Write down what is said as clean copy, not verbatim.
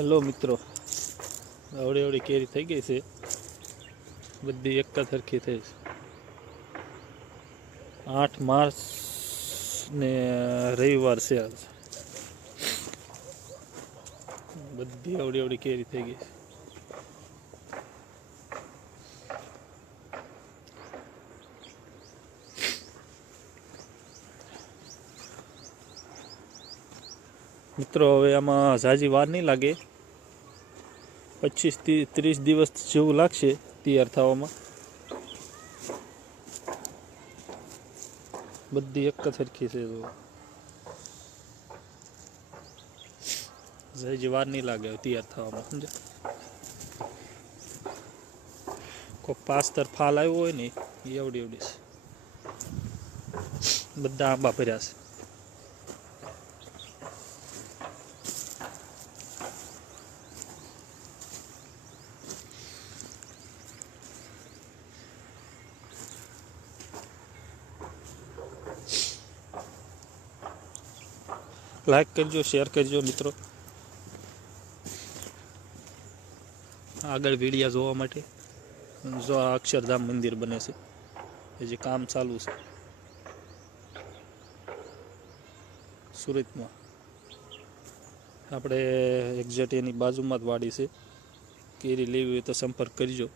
હેલો મિત્રો, અવળી અવળી કેરી થઈ ગઈ છે, બધી એક સરખી થઈ છે. 8 માર્ચ ને રવિવાર છે આજ. બધી અવળી અવળી કેરી થઈ ગઈ છે. મિત્રો હવે આમાં ઝાઝી વાર નહીં લાગે, 25 થી 30 દિવસ જેવું લાગશે તૈયાર થવામાં. બધી એક સરખી છે, ઝાઝી વાર નહીં લાગે તૈયાર થવામાં. સમજે કોઈ પાસ્તર ફાલ આવ્યો હોય ને એ એવડી એવડી છે. બધા આંબા ભર્યા છે. લાઈક કરજો, શેર કરજો મિત્રો, આગળ વિડીયા જોવા માટે. જો આ અક્ષરધામ મંદિર બને છે, હજી કામ ચાલુ છે સુરતમાં. આપણે એક્ઝેક્ટ એની બાજુમાં જ વાડી છે. કેરી લેવી હોય તો સંપર્ક કરજો.